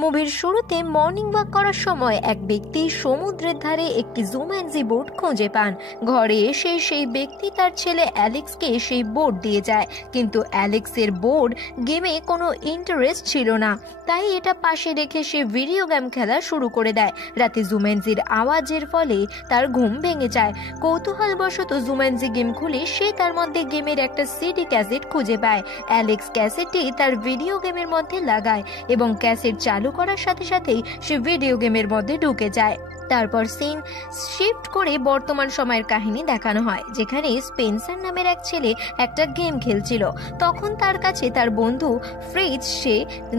মুভির শুরুতে morning walk করার সময় এক ব্যক্তি সমুদ্রের ধারে একটি জুম্যানজি বোট খুঁজে পান। ঘরে এসে সেই ব্যক্তি তার ছেলে অ্যালেক্সকে সেই বোট দিয়ে যায়, কিন্তু অ্যালেক্সের বোর্ড গেমে কোনো ইন্টারেস্ট ছিল না, তাই এটা পাশে রেখে সে ভিডিও গেম খেলা শুরু করে দেয়। রাতে জুম্যানজির আওয়াজের ফলে তার ঘুম ভেঙে যায়। কৌতূহলবশত জুম্যানজি গেম খুলে সে তার মধ্যে গেমের একটা সিডি ক্যাসেট খুঁজে পায়। অ্যালেক্স ক্যাসেটটি তার ভিডিও গেমের মধ্যে লাগায় এবং ক্যাসেট চালু করার সাথে সাথেই সে ভিডিও গেমের মধ্যে ঢুকে যায়। তারপর সিন শিফট করে বর্তমান সময়ের কাহিনী দেখানো হয়, যেখানে স্পেন্সার নামের এক ছেলে একটা গেম খেলছিল। তখন তার কাছে তার বন্ধু ফ্রিজ সে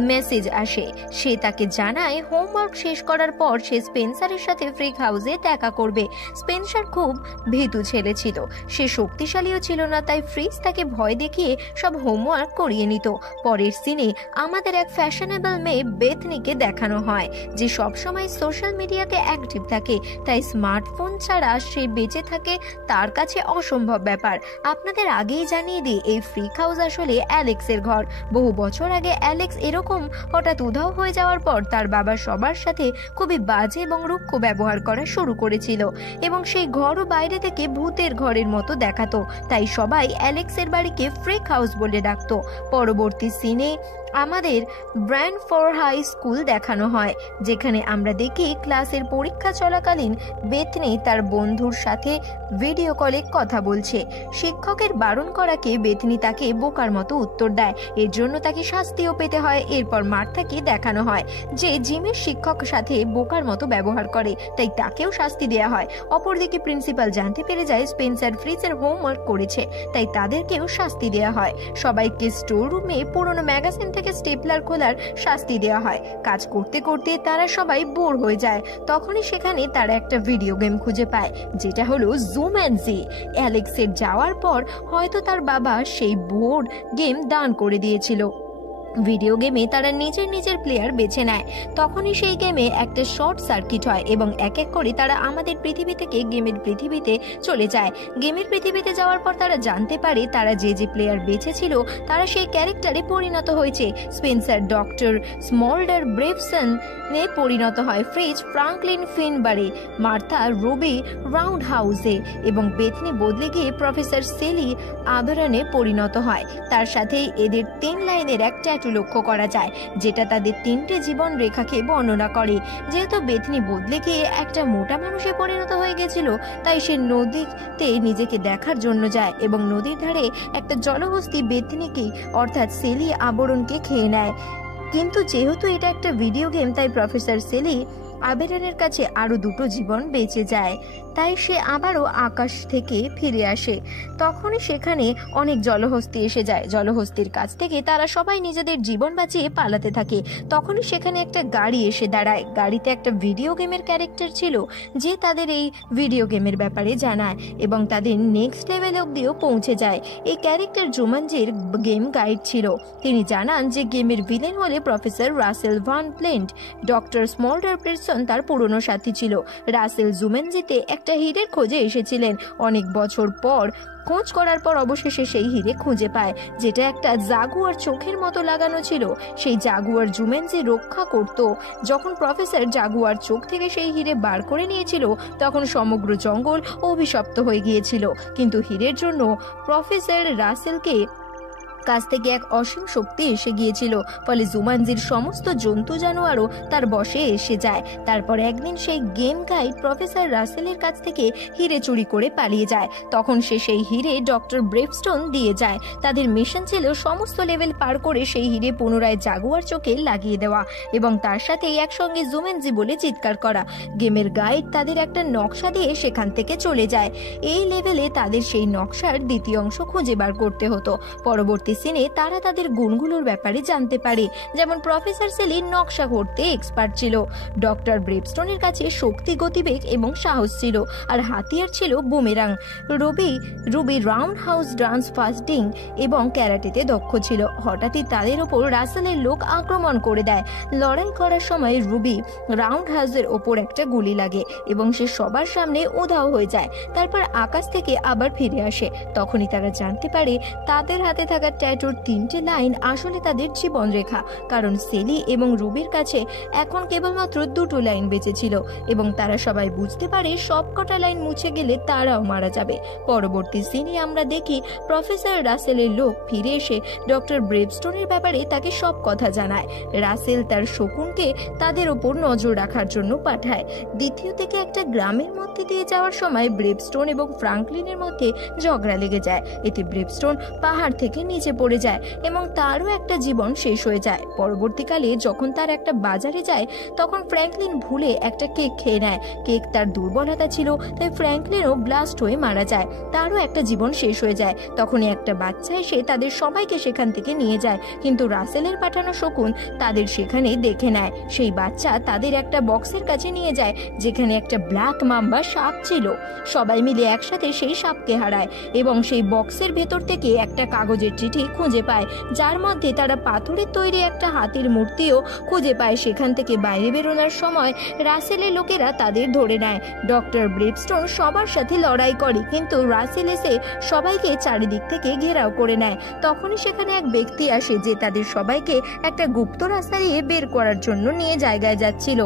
মেসেজ আসে। সে তাকে জানায় হোমওয়ার্ক শেষ করার পর সে স্পেন্সারের সাথে ফ্রিক হাউসে দেখা করবে। স্পেন্সার খুব ভীতু ছেলে ছিল, সে শক্তিশালীও ছিল না, তাই ফ্রিজ তাকে ভয় দেখিয়ে সব হোমওয়ার্ক করিয়ে নিত। পরের সিনে আমাদের এক ফ্যাশনেবল মেয়ে বেথনিকে দেখানো হয়, যে সবসময় সোশ্যাল মিডিয়াতে অ্যাক্টিভ থাকে, তাই স্মার্টফোন ছাড়া সে বেঁচে থাকে তার কাছে অসম্ভব ব্যাপার। আপনাদের আগেই জানিয়ে দিই, এই ফ্রিক হাউস আসলে অ্যালেক্সের ঘর। বহু বছর আগে অ্যালেক্স এরকম হঠাৎ উধাও হয়ে যাওয়ার পর তার বাবা সবার সাথে খুবই বাজে এবং রুক্ষ ব্যবহার করা শুরু করেছিল এবং সেই ঘরও বাইরে থেকে ভূতের ঘরের মতো দেখাতো, তাই সবাই অ্যালেক্সের বাড়িকে ফ্রিক হাউস বলে ডাকতো। পরবর্তী সিনে আমাদের ব্র্যান্ডফোর হাই স্কুল দেখানো হয়, যেখানে আমরা দেখি ক্লাসের পরীক্ষা চলাকালীন বেথনি তার বন্ধুর সাথে ভিডিও কলে কথা বলছে। শিক্ষকের বারণ করাকে বেথনি তাকে বোকার মতো উত্তর দেয়, এর জন্য তাকে শাস্তিও পেতে হয়। এরপর মার্থাকে দেখানো হয় যে জিমের শিক্ষক সাথে বোকার মতো ব্যবহার করে, তাই তাকেও শাস্তি দেওয়া হয়। অপরদিকে প্রিন্সিপাল জানতে পেরে যায় স্পেন্সার ফ্রিজের হোমওয়ার্ক করেছে, তাই তাদেরকেও শাস্তি দেওয়া হয়। সবাইকে স্টোর রুমে পুরনো ম্যাগাজিন থেকে স্টেপলার খোলার শাস্তি দেওয়া হয়। কাজ করতে করতে তারা সবাই বোর হয়ে যায়। তখনই সেখানে তারা একটা ভিডিও গেম খুঁজে পায়, যেটা হলো জুম্যানজি। অ্যালেক্সের যাওয়ার পর হয়তো তার বাবা সেই বোর্ড গেম দান করে দিয়েছিল। ভিডিও গেমে তারা নিজের প্লেয়ার বেছে নেয়। তখনই সেই গেমে একটা শর্ট সার্কিট হয় এবং এক এক করে তারা আমাদের পৃথিবী থেকে গেমের পৃথিবীতে চলে যায়। গেমের পৃথিবীতে যাওয়ার পর তারা জানতে পারে তারা যে প্লেয়ার বেছেছিল তারা সেই ক্যারেক্টারে পরিণত হয়েছে। স্পেন্সার ডক্টর স্মল্ডার ব্রেভসন এ পরিণত হয় ফ্রিজ ফ্রাঙ্কলিন ফিনবারে, মার্থা রুবি রাউন্ড হাউসে এবং বেথনি বদলে গিয়ে প্রফেসর সেলি আবেরনে পরিণত হয়। তার সাথেই এদের 3 লাইনের এক লক্ষ্য করা যায়, যেটা তাদের 3টে জীবন রেখাকে বর্ণনা করে। যেহেতু বেথনি বদলে গিয়ে একটা মোটা মানুষে পরিণত হয়ে গেছিল, তাই সে নদীতে নিজেকে দেখার জন্য যায় এবং নদীর ধারে একটা জলহস্তি বেথনিকে অর্থাৎ সেলি আবরণকে খেয়ে নেয়। কিন্তু যেহেতু এটা একটা ভিডিও গেম, তাই প্রফেসর সেলি আবেরনের কাছে আরো 2টো জীবন বেঁচে যায়, তাই সে আবারও আকাশ থেকে ফিরে আসে। তখনই সেখানে অনেক জলহস্তি এসে যায়। জলহস্তির কাছ থেকে তারা সবাই নিজেদের জীবন বাঁচিয়ে পালাতে থাকে। তখনই সেখানে একটা গাড়ি এসে দাঁড়ায়। গাড়িতে একটা ভিডিও গেমের ক্যারেক্টার ছিল, যে তাদের এই ভিডিও গেমের ব্যাপারে জানায় এবং তাদের নেক্সট লেভেল অব্দিও পৌঁছে যায়। এই ক্যারেক্টার জুমানজির গেম গাইড ছিল। তিনি জানান যে গেমের ভিলেন হলে প্রফেসর রাসেল ভান প্লেন্ট। ডক্টর স্মল্ডার প্রেসন তার পুরনো সাথী ছিল। রাসেল জুমানজিতে একটা হিরের খোঁজে এসেছিলেন। অনেক বছর পর খোঁজ করার পর অবশেষে সেই হিরে খুঁজে পায়, যেটা একটা জাগুয়ার চোখের মতো লাগানো ছিল। সেই জাগুয়ার জুম্যানজি রক্ষা করত। যখন প্রফেসর জাগুয়ার চোখ থেকে সেই হিরে বার করে নিয়েছিল, তখন সমগ্র জঙ্গল অভিশপ্ত হয়ে গিয়েছিল। কিন্তু হিরের জন্য প্রফেসর রাসেলকে কাছ থেকে এক অসীম শক্তি এসে গিয়েছিল, ফলে জুমানজির সমস্ত জন্তু জানোয়ারও তার বশে এসে যায়। তারপর একদিন সেই গেম গাইড প্রফেসর রাসেলের কাছ থেকে হিরে চুরি করে পালিয়ে যায়। তখন সে সেই হিরে ডক্টর ব্রেভস্টোন দিয়ে যায়। তাদের মিশন ছিল সমস্ত লেভেল পার করে সেই হিরে পুনরায় জাগুয়ার চোখে লাগিয়ে দেওয়া এবং তার সাথে একসঙ্গে জুমানজি বলে চিৎকার করা। গেমের গাইড তাদের একটা নকশা দিয়ে সেখান থেকে চলে যায়। এই লেভেলে তাদের সেই নকশার দ্বিতীয় অংশ খুঁজে বার করতে হতো। পরবর্তী সিনে তারা তাদের গুণগুলোর ব্যাপারে জানতে পারে, যেমন প্রফেসর সেলি নকশা করতে এক্সপার্ট ছিল, ডক্টর ব্রেভস্টোনের কাছে শক্তি, গতিবেগ এবং সাহস ছিল, আর হাতিয়ার ছিল boomerang. Ruby round house dance fasting এবং ক্যারাটেতে দক্ষ ছিল। হঠাৎই তাদের ওপর রাসেলের লোক আক্রমণ করে দেয়। লড়াই করার সময় রুবি রাউন্ড হাউসের ওপর একটা গুলি লাগে এবং সে সবার সামনে উধাও হয়ে যায়। তারপর আকাশ থেকে আবার ফিরে আসে। তখনই তারা জানতে পারে তাদের হাতে থাকা ট্যাটুর 3টে লাইন আসলে তাদের জীবনরেখা, কারণ সেলি এবং রুবির কাছে এখন কেবলমাত্র 2টো লাইন বেঁচে ছিল এবং তারা সবাই বুঝতে পারে সবকটা লাইন মুছে গেলে তারাও মারা যাবে। পরবর্তী সিনে আমরা দেখি প্রফেসর রাসেলের লোক ফিরে এসে ডক্টর ব্রেভস্টোনের ব্যাপারে তাকে সব কথা জানায়। রাসেল তার শকুনকে তাদের ওপর নজর রাখার জন্য পাঠায়। দ্বিতীয় থেকে একটা গ্রামের মধ্যে দিয়ে যাওয়ার সময় ব্রেভস্টোন এবং ফ্রাঙ্কলিনের মধ্যে ঝগড়া লেগে যায়। এতে ব্রেভস্টোন পাহাড় থেকে নিচে পড়ে যায় এবং তারও একটা জীবন শেষ হয়ে যায়। পরবর্তীকালে যখন তার একটা বাজারে যায় তখন ফ্র্যাঙ্কলিন ভুলে একটা কেক খেয়ে নেয়। কেক তার দুর্বলতা ছিল, তাই ফ্র্যাঙ্কলিনও ব্লাস্ট হয়ে মারা যায়, তারও একটা জীবন শেষ হয়ে যায়। তখনই একটা বাচ্চা এসে তাদের সবাইকে সেখান থেকে নিয়ে যায়, কিন্তু রাসেলের পাঠানো শকুন তাদের সেখানে দেখে নেয়। সেই বাচ্চা তাদের একটা বক্সের কাছে নিয়ে যায় যেখানে একটা ব্ল্যাক মাম্বা সাপ ছিল। সবাই মিলে একসাথে সেই সাপকে হারায় এবং সেই বক্সের ভেতর থেকে একটা কাগজের চিঠি খুঁজে পায়, যার মধ্যে তারা পাথরের তৈরি একটা হাতির মূর্তিও খুঁজে পায়। সেখান থেকে বাইরে বেরোনোর সময় রাসেলের লোকেরা তাদের ধরে নেয়। ডক্টর ব্রেভস্টোন সবার সাথে লড়াই করে, কিন্তু রাসেল এসে সবাইকে চারিদিক থেকে ঘেরাও করে নেয়। তখনই সেখানে এক ব্যক্তি আসে যে তাদের সবাইকে একটা গুপ্ত রাস্তা দিয়ে বের করার জন্য নিয়ে জায়গায় যাচ্ছিল।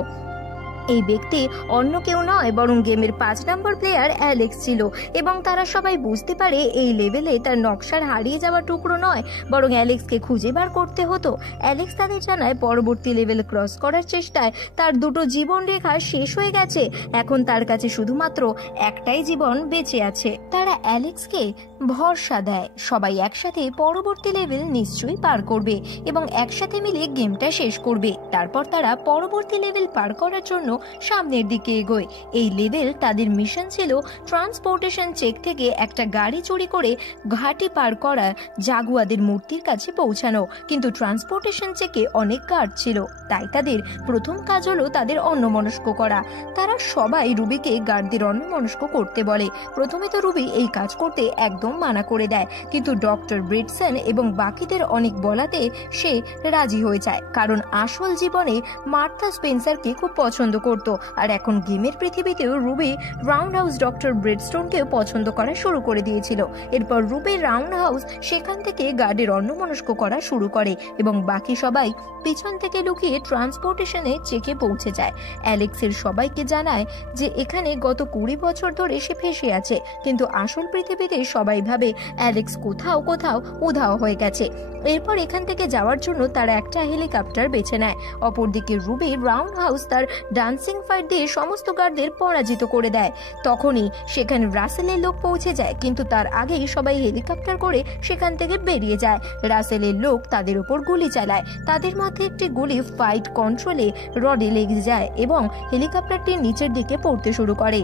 এই ব্যক্তি অন্য কেউ নয় বরং গেমের 5 নম্বর প্লেয়ার অ্যালেক্স ছিল এবং তারা সবাই বুঝতে পারে এই লেভেলে তার নকশার হারিয়ে যাওয়া টুকরো নয় বরং অ্যালেক্সকে খুঁজে বার করতে হতো। অ্যালেক্স তাদের জানায় পরবর্তী লেভেল ক্রস করার চেষ্টায় তার 2টো জীবন রেখা শেষ হয়ে গেছে, এখন তার কাছে শুধুমাত্র একটাই জীবন বেঁচে আছে। তারা অ্যালেক্সকে ভরসা দেয় সবাই একসাথে পরবর্তী লেভেল নিশ্চয়ই পার করবে এবং একসাথে মিলে গেমটা শেষ করবে। তারপর তারা পরবর্তী লেভেল পার করার জন্য সামনের দিকে এগোয়। এই লেভেল তাদের মিশন ছিল ট্রান্সপোর্টেশন চেক থেকে একটা গাড়ি চুরি করে ঘাটি পার করা জাগুয়াদের মূর্তির কাছে পৌঁছানো, কিন্তু ট্রান্সপোর্টেশন চেকে অনেক গার্ড ছিল, তাই তাদের প্রথম কাজ হলো তাদের অন্যমনস্ক করা। তারা সবাই রুবিকে গার্ডদের অন্যমনস্ক করতে বলে। প্রথমে তো রুবি এই কাজ করতে একদম মানা করে দেয়, কিন্তু ডক্টর ব্রিটসন এবং বাকিদের অনেক বলাতে সে রাজি হয়ে যায়, কারণ আসল জীবনে মার্থা স্পেন্সারকে খুব পছন্দ করত আর এখন গেমের পৃথিবীতেও রুবি রাউন্ড হাউস ডক্টর ব্রেডস্টোনকেও পছন্দ করা শুরু করে দিয়েছিল। এরপর রুবির রাউন্ড হাউস সেখান থেকে গার্ডের অন্যমনস্ক করা শুরু করে এবং বাকি সবাই পিছন থেকে লুকিয়ে ট্রান্সপোর্টেশনে চেকে পৌঁছে যায়। অ্যালেক্সের সবাইকে জানায় যে এখানে গত 20 বছর ধরে সে ফেসে আছে, কিন্তু আসল পৃথিবীতে সবাই ভাবে অ্যালেক্স কোথাও কোথাও উধাও হয়ে গেছে। এরপর এখান থেকে যাওয়ার জন্য তারা একটা হেলিকপ্টার বেছে নেয়। অপরদিকে রুবি রাউন্ড হাউস তার ডান্সিং ফাইট দিয়ে সমস্ত গার্ডদের পরাজিত করে দেয়। তখনই সেখানে রাসেলের লোক পৌঁছে যায়, কিন্তু তার আগেই সবাই হেলিকপ্টার করে সেখান থেকে বেরিয়ে যায়। রাসেলের লোক তাদের উপর গুলি চালায়, তাদের মধ্যে একটি গুলি ফাইট কন্ট্রোলে রডে লেগে যায় এবং হেলিকপ্টারটি নিচের দিকে পড়তে শুরু করে।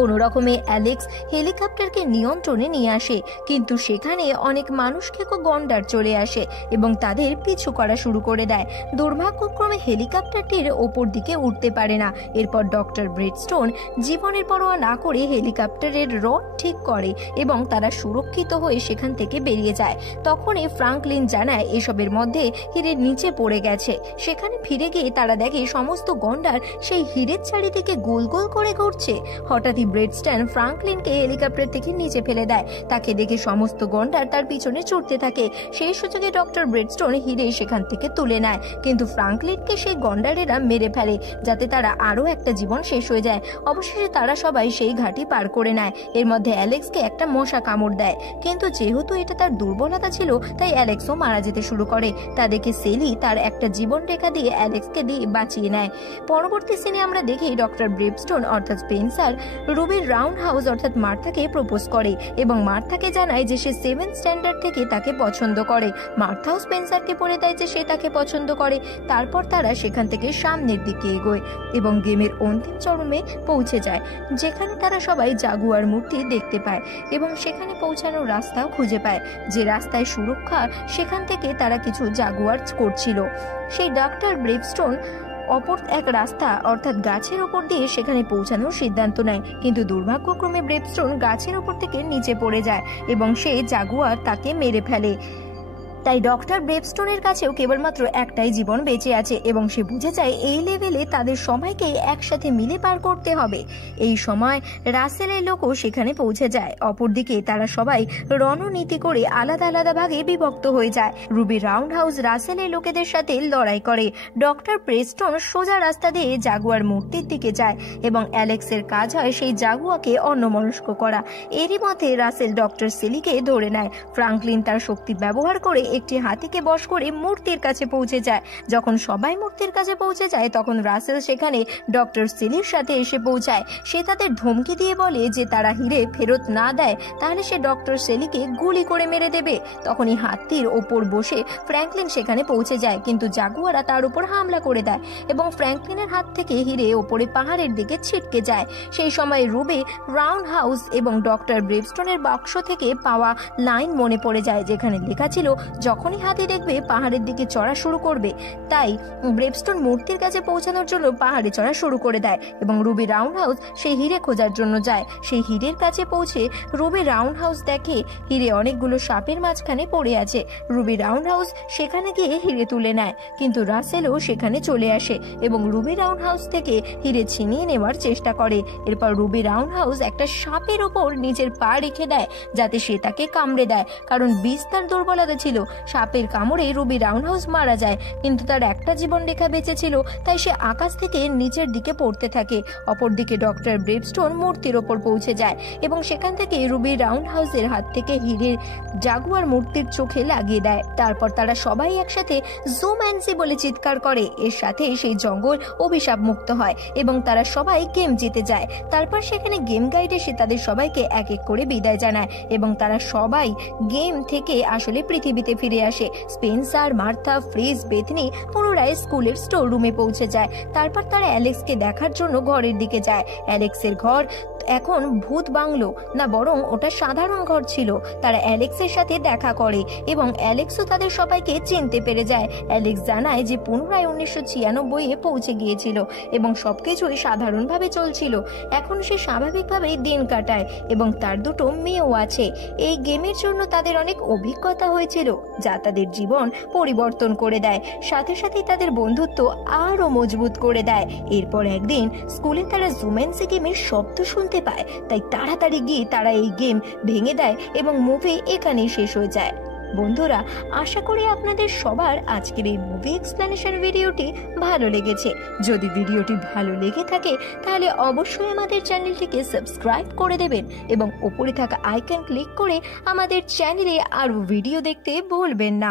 কোনো রকমে অ্যালেক্স হেলিকপ্টারকে নিয়ন্ত্রণে নিয়ে আসে, কিন্তু সেখানে অনেক মানুষখেকো গন্ডার চলে আসে এবং তাদের পিছু করা শুরু করে দেয়। দুর্ভাগ্যক্রমে হেলিকপ্টারটির ওপর দিকে উঠতে পারে না। এরপর ডক্টর ব্রেডস্টোন জীবনের পরোয়া না করে হেলিকপ্টারের রড ঠিক করে এবং তারা সুরক্ষিত হয়ে সেখান থেকে বেরিয়ে যায়। তখনই ফ্রাঙ্কলিন জানায় এসবের মধ্যে হীরের নিচে পড়ে গেছে। সেখানে ফিরে গিয়ে তারা দেখে সমস্ত গন্ডার সেই হীরের চারিদিকে গোল গোল করে ঘুরছে। হঠাৎই ব্রেডস্টোন ফ্রাঙ্কলিনকে হেলিকপ্টার থেকে নিচে ফেলে দেয়। তাকে দেখে সমস্ত গন্ডার তার পিছনে ছুটতে থাকে। সেই সুযোগে ডক্টর ব্রেডস্টোন হিরে সেখান থেকে তুলে নেয়, কিন্তু ফ্রাঙ্কলিনকে সেই গন্ডারেরা মেরে ফেলে যাতে তারা আরো একটা জীবন শেষ হয়ে যায়। অবশেষে তারা সবাই সেই ঘাটি পার করে নেয়। এর মধ্যে অ্যালেক্সকে একটা মশা কামড় দেয়, কিন্তু যেহেতু এটা তার দুর্বলতা ছিল তাই অ্যালেক্সও মারা যেতে শুরু করে। তা দেখে সেলি তার একটা জীবন রেখা দিয়ে অ্যালেক্সকে দিয়ে বাঁচিয়ে নেয়। পরবর্তী সিনে আমরা দেখি ডক্টর ব্রেভস্টোন অর্থাৎ স্পেন্সার রুবির রাউন্ড হাউস অর্থাৎ মার্থাকে প্রপোজ করে এবং মার্থাকে জানায় যে সে 7th স্ট্যান্ডার্ড থেকে তাকে পছন্দ করে। মার্থাও স্পেন্সারকে বলে দেয় যে সে তাকে পছন্দ করে। তারপর তারা সেখান থেকে সামনের দিকে এগোয় এবং গেমের অন্তিম চরমে পৌঁছে যায়, যেখানে তারা সবাই জাগুয়ার মূর্তি দেখতে পায় এবং সেখানে পৌঁছানোর রাস্তাও খুঁজে পায়। যে রাস্তায় সুরক্ষা, সেখান থেকে তারা কিছু জাগুয়ার করছিল। সেই ডক্টর ব্রেভস্টোন অপর এক রাস্তা অর্থাৎ গাছের উপর দিয়ে সেখানে পৌঁছানোর সিদ্ধান্ত নেয়, কিন্তু দুর্ভাগ্যক্রমে ব্রেভস্টোন গাছের উপর থেকে নিচে পড়ে যায় এবং সে জাগুয়ার তাকে মেরে ফেলে। তাই ডক্টর ব্রেভস্টোনের কাছেও কেবলমাত্র একটাই জীবন বেঁচে আছে এবং সে বুঝে যায় এই লেভেলে তাদের সবাইকে একসাথে মিলে পার করতে হবে। এই সময় রাসেলের লোকও সেখানে পৌঁছে যায়। অপরদিকে তারা সবাই রণনীতি করে আলাদা আলাদা ভাগে বিভক্ত হয়ে যায়। রুবি রাউন্ড হাউস রাসেলের লোকেদের সাথে লড়াই করে। ডক্টর প্রেস্টন সোজা রাস্তা দিয়ে জাগুয়ার মূর্তির দিকে যায় এবং অ্যালেক্সের কাজ হয় সেই জাগুয়াকে অন্যমনস্ক করা। এরই মধ্যে রাসেল ডক্টর সেলিকে ধরে নেয়। ফ্রাঙ্কলিন তার শক্তি ব্যবহার করে একটি হাতিকে বশ করে মূর্তির কাছে পৌঁছে যায়। যখন সবাই মূর্তির কাছে পৌঁছে যায় তখন রাসেল সেখানে ডক্টর সেলির সাথে এসে পৌঁছায়। সে তাদের ধমকি দিয়ে বলে যে তারা হিরে ফেরত না দেয় তাহলে সে ডক্টর সেলিকে গুলি করে মেরে দেবে। তখনই হাতির ওপর বসে ফ্র্যাঙ্কলিন সেখানে পৌঁছে যায়, কিন্তু জাগুয়ারা তার উপর হামলা করে দেয় এবং ফ্র্যাঙ্কলিনের হাত থেকে হিরে ওপরে পাহাড়ের দিকে ছিটকে যায়। সেই সময় রুবি রাউন্ড হাউস এবং ডক্টর ব্রেভস্টোনের বাক্স থেকে পাওয়া লাইন মনে পড়ে যায়, যেখানে লেখা ছিল যখনই হাতি দেখবে পাহাড়ের দিকে চড়া শুরু করবে। তাই ব্রেভস্টোন মূর্তির কাছে পৌঁছানোর জন্য পাহাড়ে চড়া শুরু করে দেয় এবং রুবি রাউন্ড হাউস সেই হিরে খোঁজার জন্য যায়। সেই হিরের কাছে পৌঁছে রুবি রাউন্ড হাউস দেখে হিরে অনেকগুলো সাপের মাঝখানে পড়ে আছে। রুবি রাউন্ড হাউস সেখানে গিয়ে হিরে তুলে নেয়, কিন্তু রাসেলও সেখানে চলে আসে এবং রুবি রাউন্ড হাউস থেকে হিরে ছিনিয়ে নেওয়ার চেষ্টা করে। এরপর রুবি রাউন্ড হাউস একটা সাপের ওপর নিজের পা রেখে দেয় যাতে সে তাকে কামড়ে দেয়, কারণ বিষ তার দুর্বলতা ছিল। সাপের কামড়ে রুবি রাউন্ড হাউস মারা যায়, কিন্তু তার একটা জীবন রেখা বেঁচে ছিল, তাই সে আকাশ থেকে নিচের দিকে পড়তে থাকে। অপরদিকে ডক্টর ব্রেভস্টোন মূর্তির ওপর পৌঁছে যায় এবং সেখান থেকে রুবি রাউন্ড হাউসের হাত থেকে হিরের জাগুয়ার মূর্তির চোখে লাগিয়ে দেয়। তারপর তারা সবাই একসাথে জুম্যান্সি বলে চিৎকার করে। এর সাথে সেই জঙ্গল অভিশাপ মুক্ত হয় এবং তারা সবাই গেম জিতে যায়। তারপর সেখানে গেম গাইড এসে তাদের সবাইকে এক এক করে বিদায় জানায় এবং তারা সবাই গেম থেকে আসলে পৃথিবীতে ফিরে আসে। স্পেন্সার, মার্থা, ফ্রিজ, বেথনি পুনরায় স্কুলের স্টোর রুমে পৌঁছে যায়। তারপর তারা অ্যালেক্সকে দেখার জন্য ঘরের দিকে যায়। অ্যালেক্সের ঘর এখন ভূত বাংলো না, বরং ওটা সাধারণ ঘর ছিল। তারা অ্যালেক্সের সাথে দেখা করে এবং অ্যালেক্সও তাদের সবাইকে চিনতে পেরে যায়। অ্যালেক্স জানায় যে পুনরায় 1996-এ পৌঁছে গিয়েছিল এবং সবকিছুই সাধারণভাবে চলছিল। এখন সে স্বাভাবিকভাবেই দিন কাটায় এবং তার দুটো মেয়েও আছে। এই গেমের জন্য তাদের অনেক অভিজ্ঞতা হয়েছিল যা তাদের জীবন পরিবর্তন করে দেয়, সাথে সাথে তাদের বন্ধুত্ব আরো মজবুত করে দেয়। এরপর একদিন স্কুলে তারা জুম্যান্সি গেমের শব্দ শুনতে পায়, তাই তাড়াতাড়ি গিয়ে তারা এই গেম ভেঙে দেয় এবং মুভি এখানেই শেষ হয়ে যায়। বন্ধুরা, আশা করি আপনাদের সবার আজকের এই মুভি এক্সপ্লেনেশন ভিডিওটি ভালো লেগেছে। যদি ভিডিওটি ভালো লেগে থাকে তাহলে অবশ্যই আমাদের চ্যানেলটিকে সাবস্ক্রাইব করে দেবেন এবং উপরে থাকা আইকন ক্লিক করে আমাদের চ্যানেলে আরো ভিডিও দেখতে ভুলবেন না।